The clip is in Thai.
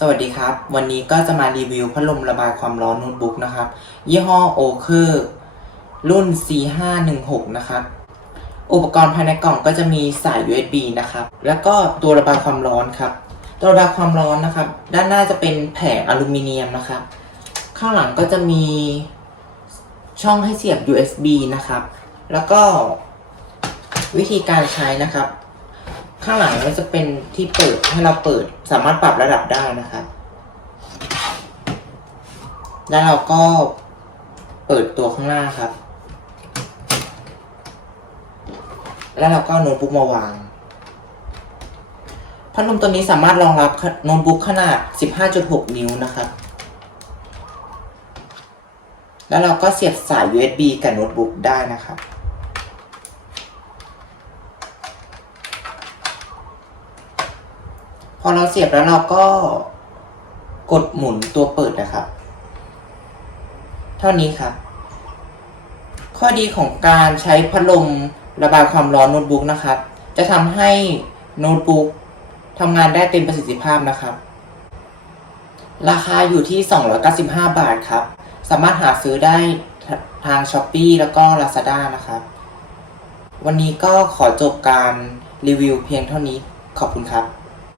สวัสดีครับ วันนี้ก็จะมารีวิวพัดลมระบายความร้อนโน้ตบุ๊กนะครับ ยี่ห้อโอเคอร์รุ่น C516 นะครับ อุปกรณ์ภายในกล่องก็จะมีสาย USB นะครับ แล้วก็ตัวระบายความร้อนครับ ตัวระบายความร้อนนะครับ ด้านหน้าจะเป็นแผงอลูมิเนียมนะครับ ข้างหลังก็จะมีช่องให้เสียบ USB นะครับ แล้วก็วิธีการใช้นะครับ ข้างหลังก็จะเป็นที่เปิดให้เราเปิดสามารถปรับระดับได้นะครับ แล้วเราก็เปิดตัวข้างหน้าครับ แล้วเราก็เอาโน้ตบุ๊กมาวาง พัดลมตัวนี้สามารถรองรับโน้ตบุ๊กขนาด 15.6 นิ้วนะครับ แล้วเราก็เสียบสาย USB กับโน้ตบุ๊กได้นะครับ พอเราเสียบแล้วเราก็กดหมุนตัวเปิดนะครับ เท่านี้ครับ ข้อดีของการใช้พัดลมระบายความร้อนโน้ตบุ๊กนะครับ จะทำให้โน้ตบุ๊กทำงานได้เต็มประสิทธิภาพนะครับ ราคาอยู่ที่ 295 บาทครับ สามารถหาซื้อได้ทาง s h อ p e e แล้วก็ Lazada นะครับ วันนี้ก็ขอจบการรีวิวเพียงเท่านี้ขอบคุณครับ